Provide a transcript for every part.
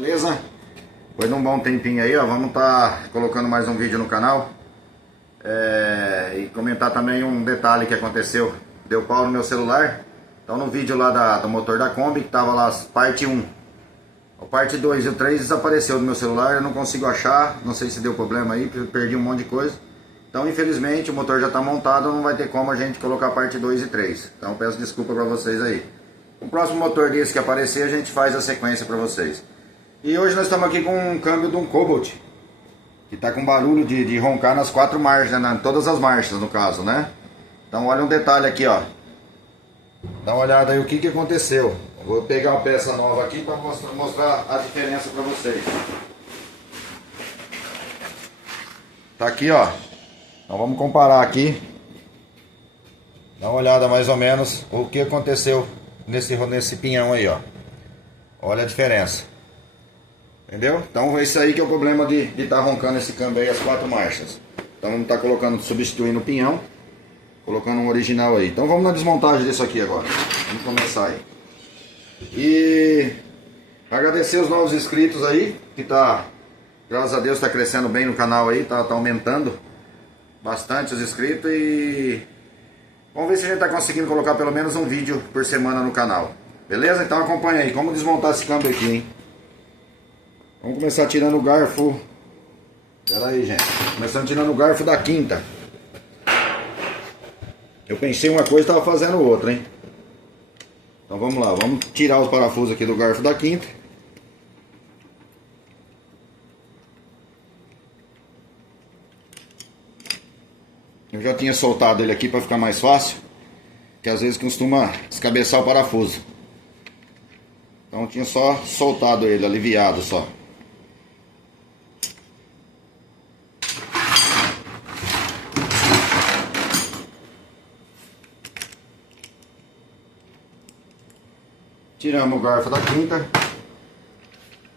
Beleza? Depois de um bom tempinho aí, ó, vamos estar colocando mais um vídeo no canal. E comentar também um detalhe que aconteceu. Deu pau no meu celular. Então no vídeo lá do motor da Kombi, que tava lá parte 1. A parte 2 e o 3 desapareceu do meu celular, eu não consigo achar. Não sei se deu problema aí, perdi um monte de coisa. Então infelizmente o motor já está montado, não vai ter como a gente colocar a parte 2 e 3. Então peço desculpa para vocês aí. O próximo motor desse que aparecer a gente faz a sequência para vocês. E hoje nós estamos aqui com um câmbio de um Cobalt, que está com barulho de roncar nas 4 marchas, né? Todas as marchas no caso, né? Então olha um detalhe aqui, ó. Dá uma olhada aí o que aconteceu. Eu vou pegar uma peça nova aqui para mostrar a diferença para vocês. Tá aqui, ó. Então vamos comparar aqui. Dá uma olhada mais ou menos o que aconteceu nesse pinhão aí, ó. Olha a diferença. Entendeu? Então esse aí que é o problema de estar roncando esse câmbio aí as 4 marchas. Então vamos estar colocando, substituindo o pinhão, colocando um original aí. Então vamos na desmontagem disso aqui agora. Vamos começar aí. E agradecer os novos inscritos aí, que tá, graças a Deus, está crescendo bem no canal aí, tá aumentando bastante os inscritos. E vamos ver se a gente tá conseguindo colocar pelo menos um vídeo por semana no canal. Beleza? Então acompanha aí, como desmontar esse câmbio aqui, hein? Vamos começar tirando o garfo. Pera aí, gente. Começando tirando o garfo da quinta. Eu pensei uma coisa e estava fazendo outra, hein? Então vamos lá, vamos tirar os parafusos aqui do garfo da quinta. Eu já tinha soltado ele aqui para ficar mais fácil, que às vezes costuma descabeçar o parafuso. Então eu tinha só soltado ele, aliviado só. Tiramos o garfo da quinta.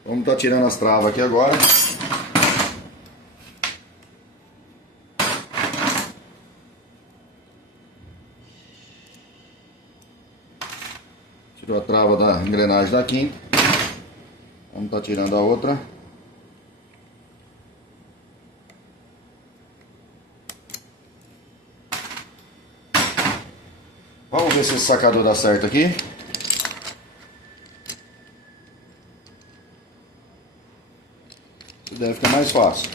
Vamos estar tirando as travas aqui agora. Tirou a trava da engrenagem da quinta. Vamos estar tirando a outra. Vamos ver se esse sacador dá certo aqui. Deve ficar mais fácil.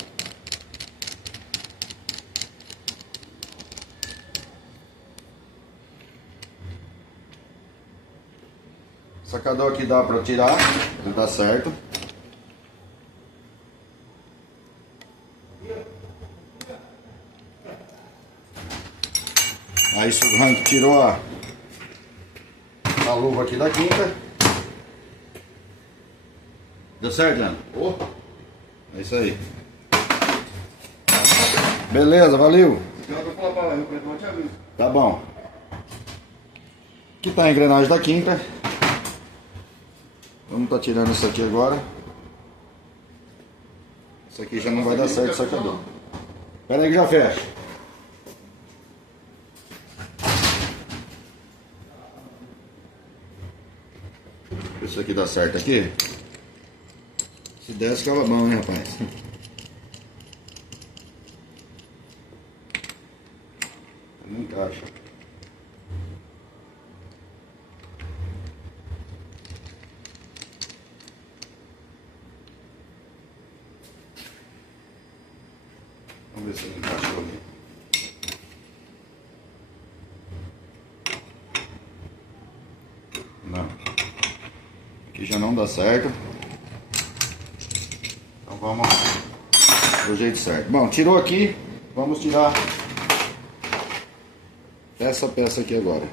O sacador aqui dá para tirar, ele dá certo. Aí o Rank tirou a luva aqui da quinta. Deu certo, Leandro? Oh. É isso aí. Beleza, valeu. Tá bom. Aqui tá a engrenagem da quinta. Vamos estar tirando isso aqui agora. Isso aqui já não vai dar certo o sacador. Espera aí que já fecha. Isso aqui dá certo aqui. Se desse ficava bom, hein, rapaz? Não encaixa. Vamos ver se ele encaixou ali. Não. Aqui já não dá certo. Vamos do jeito certo. Bom, tirou aqui. Vamos tirar essa peça aqui agora.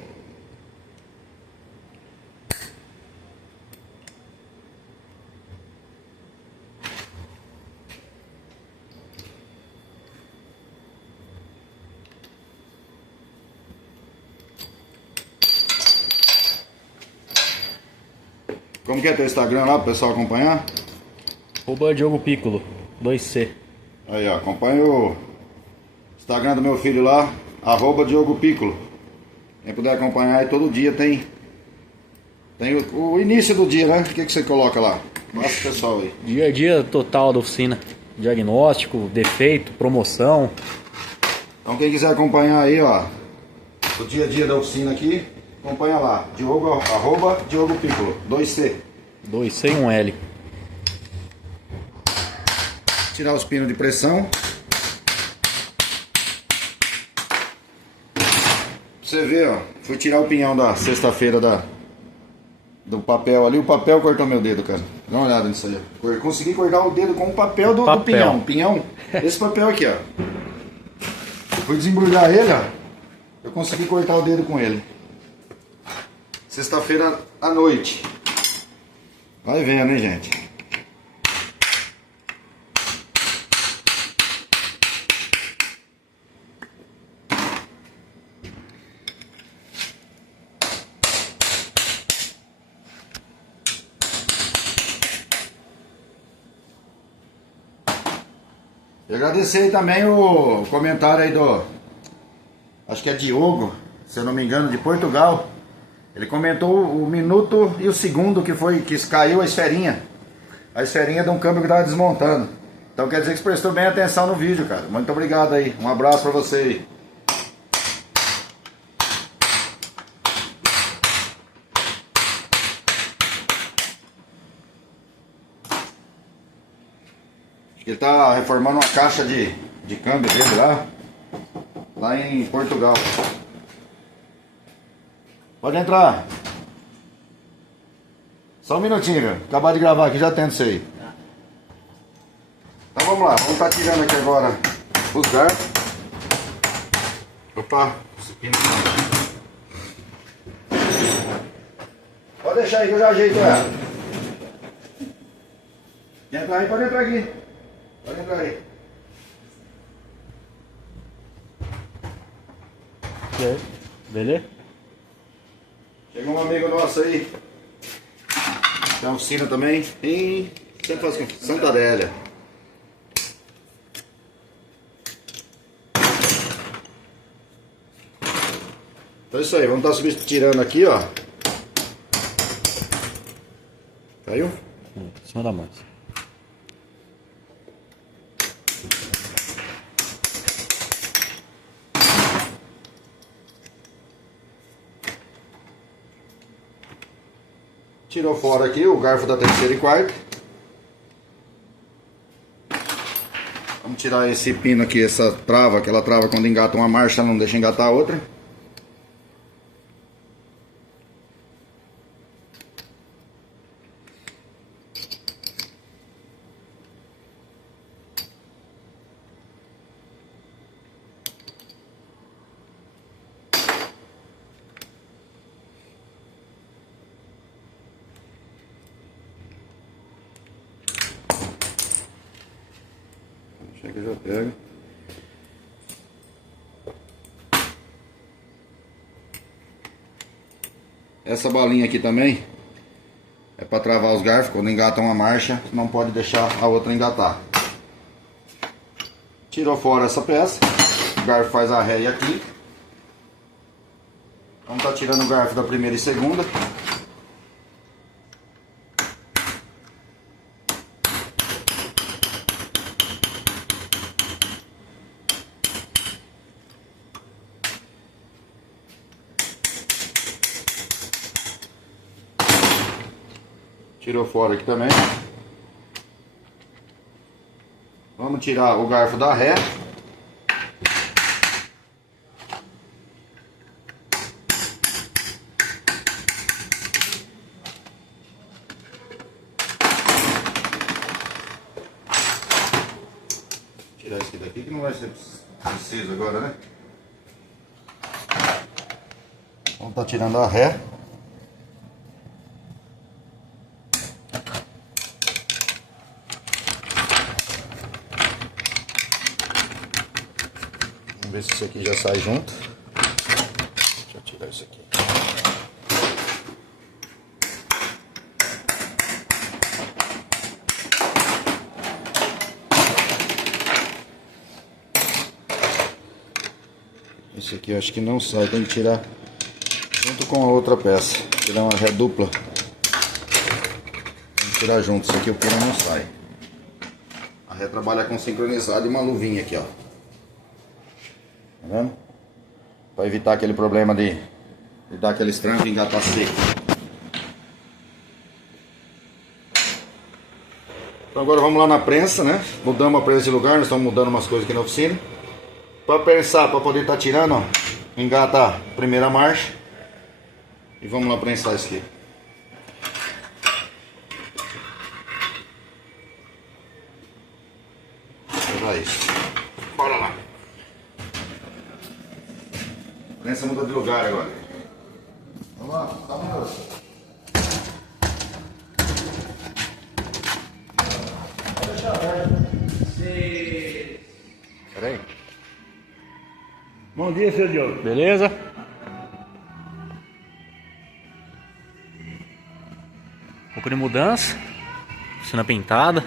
Como que é teu Instagram lá pro pessoal acompanhar? Diogo Piccolo, 2C. Aí, ó, acompanha o Instagram do meu filho lá, @Diogo Piccolo. Quem puder acompanhar aí, todo dia tem Tem o início do dia, né? O que você coloca lá? Mostra o pessoal aí. Dia a dia total da oficina. Diagnóstico, defeito, promoção. Então quem quiser acompanhar aí, ó, o dia a dia da oficina aqui, acompanha lá. Diogo, arroba Diogo Piccolo, 2C. 2C e 1L. Tirar os pinos de pressão. Você vê, ó, fui tirar o pinhão da sexta-feira do papel ali, o papel cortou meu dedo, cara. Dá uma olhada nisso aí. Consegui cortar o dedo com o papel do pinhão. Pinhão, esse papel aqui, ó. Fui desembrulhar ele, ó. Eu consegui cortar o dedo com ele. Sexta-feira à noite. Vai vendo, hein, gente. E agradecer aí também o comentário aí do... Acho que é Diogo, se eu não me engano, de Portugal. Ele comentou o minuto e o segundo que caiu a esferinha. A esferinha de um câmbio que estava desmontando. Então quer dizer que você prestou bem atenção no vídeo, cara. Muito obrigado aí. Um abraço pra você aí. Ele tá reformando uma caixa de câmbio dele lá em Portugal. Pode entrar. Só um minutinho, velho. Acabar de gravar aqui, já tento isso aí. Então vamos lá, vamos estar tirando aqui agora os garfos. Opa, esse pino não. Pode deixar aí que eu já ajeito ela. Quer entrar aí? Pode entrar aqui. Pode entrar aí. E aí? Beleza? Chegou um amigo nosso aí. Tem uma oficina também. Em Santa Adélia. Então é isso aí, vamos estar tirando aqui, ó. Caiu? Em cima da massa. Tirou fora aqui o garfo da terceira e quarta. Vamos tirar esse pino aqui, essa trava, aquela trava quando engata uma marcha não deixa engatar a outra. Chega, já pega. Essa balinha aqui também é para travar os garfos. Quando engata uma marcha, não pode deixar a outra engatar. Tirou fora essa peça. O garfo faz a réia aqui. Vamos estar tirando o garfo da primeira e segunda. Tirou fora aqui também. Vamos tirar o garfo da ré. Tirar esse daqui que não vai ser preciso agora, né? Vamos estar tirando a ré. Vamos ver se isso aqui já sai junto. Deixa eu tirar isso aqui. Esse aqui eu acho que não sai, tem que tirar junto com a outra peça. Tirar uma ré dupla. Vamos tirar junto, isso aqui o pino não sai. A ré trabalha com sincronizado e uma luvinha aqui, ó. Tá vendo? Para evitar aquele problema de dar aquele estranho e engatar seco. Então agora vamos lá na prensa, né? Mudamos a prensa de lugar, nós estamos mudando umas coisas aqui na oficina. Para prensar, para poder estar tirando, ó, engata a primeira marcha. E vamos lá prensar isso aqui. Vou isso. Bora lá. A prensa muda de lugar agora. Vamos lá, tá bom. Peraí. Bom dia, seu Diogo. Beleza? Um pouco de mudança. Oficina pintada.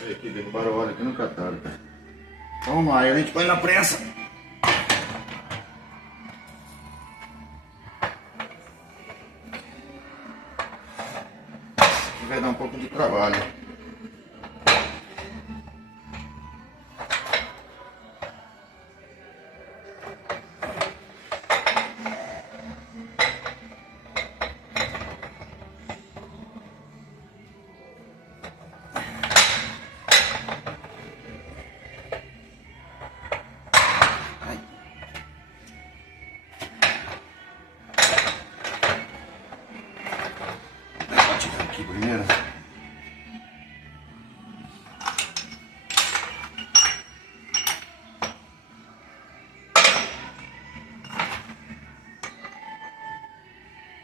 Olha aqui, derrubaram o óleo aqui no catálogo. Então vamos lá, aí a gente põe na prensa. Vai dar um pouco de trabalho. Vou tirar aqui primeiro.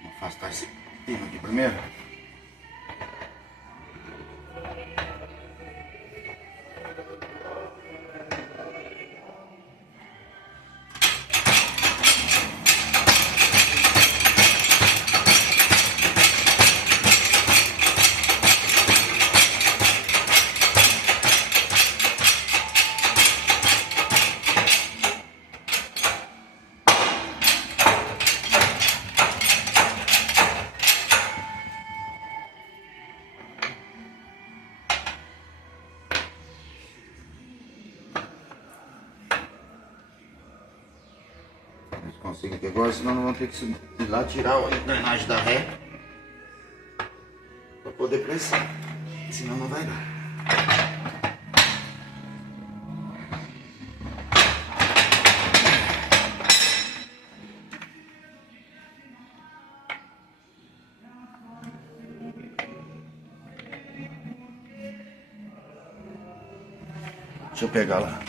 Vou afastar esse pino aqui primeiro. Consigo aqui agora, senão não vão ter que ir lá tirar a engrenagem da ré para poder prensar, senão não vai dar. Deixa eu pegar lá.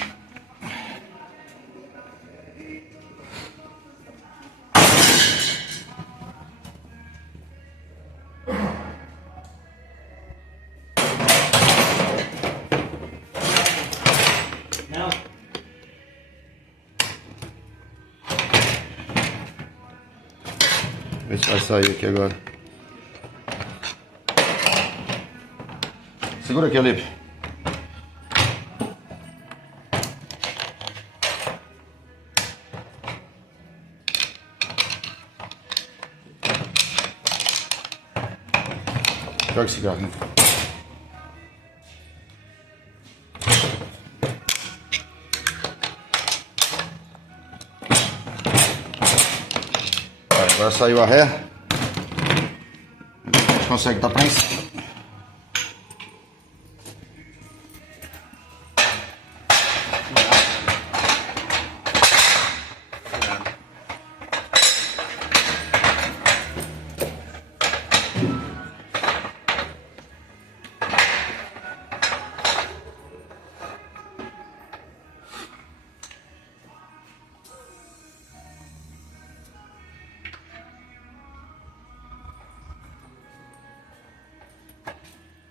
Vê se vai sair aqui agora. Segura aqui, Olipe. Joga esse cigarro, né? Agora saiu a ré. A gente consegue estar prensando.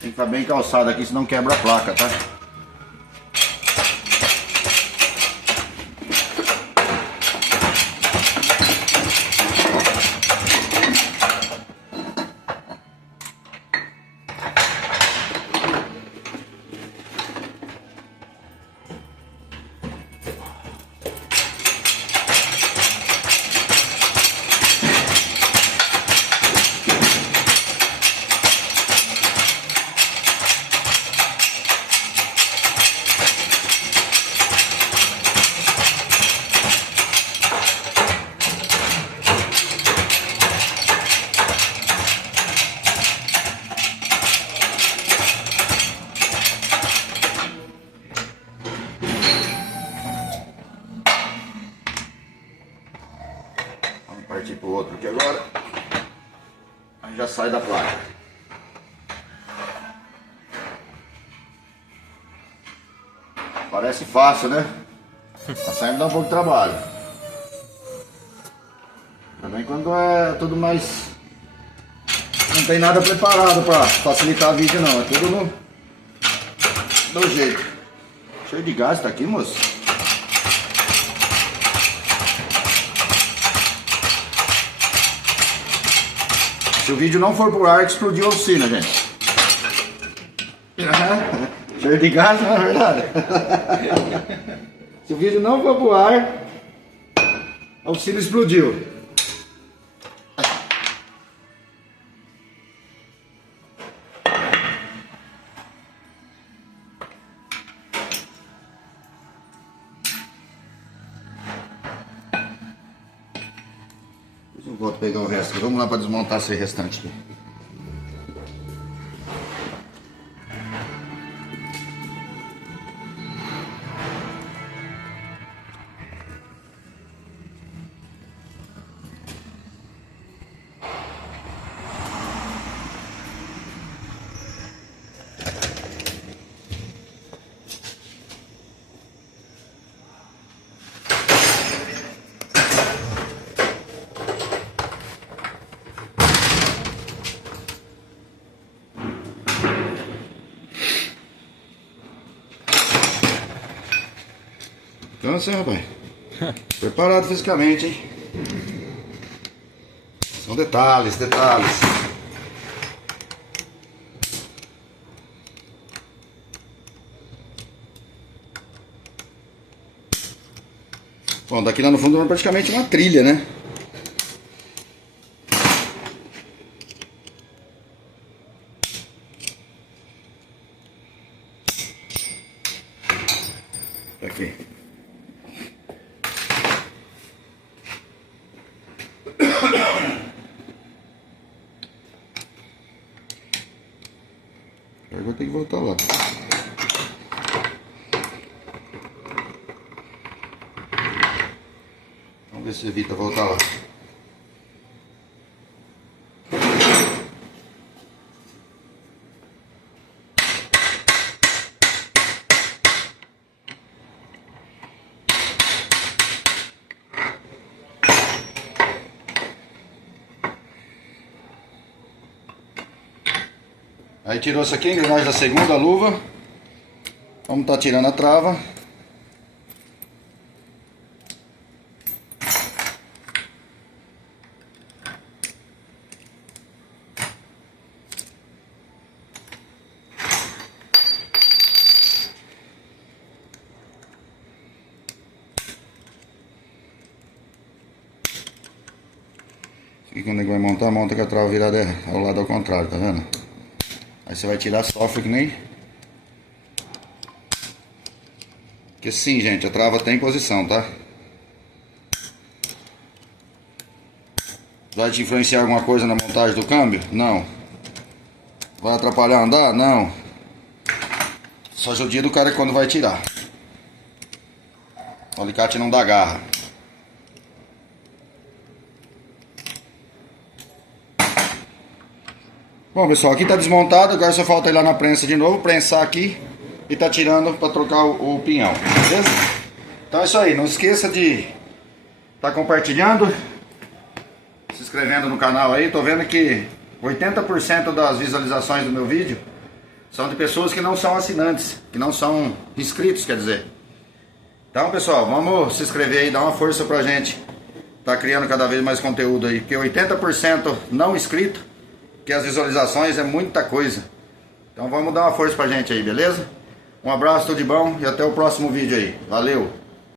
Tem que estar bem calçado aqui, senão quebra a placa, tá? Partir pro outro aqui agora. Aí já sai da placa. Parece fácil, né? Mas sempre dá um pouco de trabalho. Também quando é tudo mais... Não tem nada preparado para facilitar a vida não. É tudo do jeito. Cheio de gás tá aqui, moço. Se o vídeo não for pro ar, que explodiu a oficina, gente. Cheio de gás, não é verdade? Se o vídeo não for pro ar, a oficina explodiu. Eu volto pegar o resto. Vamos lá para desmontar esse restante aqui. Então assim, rapaz. Preparado fisicamente, hein? São detalhes, detalhes. Bom, daqui lá no fundo é praticamente uma trilha, né? Aqui. Agora vou ter que voltar lá. Vamos ver se evita voltar lá. Aí tirou isso aqui, a engrenagem da segunda luva. Vamos estar tirando a trava. E quando ele vai montar, monta com a trava virada ao lado ao contrário, tá vendo? Aí você vai tirar, sofre que nem... Porque sim, gente, a trava tem posição, tá? Vai te influenciar alguma coisa na montagem do câmbio? Não. Vai atrapalhar andar? Não. Só judia do cara quando vai tirar. O alicate não dá garra. Bom, pessoal, aqui tá desmontado, agora só falta ir lá na prensa de novo, prensar aqui e tá tirando para trocar o pinhão, beleza? Então é isso aí, não esqueça de tá compartilhando, se inscrevendo no canal aí. Tô vendo que 80% das visualizações do meu vídeo são de pessoas que não são assinantes, que não são inscritos, quer dizer. Então, pessoal, vamos se inscrever aí, dar uma força pra gente tá criando cada vez mais conteúdo aí, porque 80% não inscrito, que as visualizações é muita coisa. Então vamos dar uma força pra gente aí, beleza? Um abraço, tudo de bom e até o próximo vídeo aí. Valeu!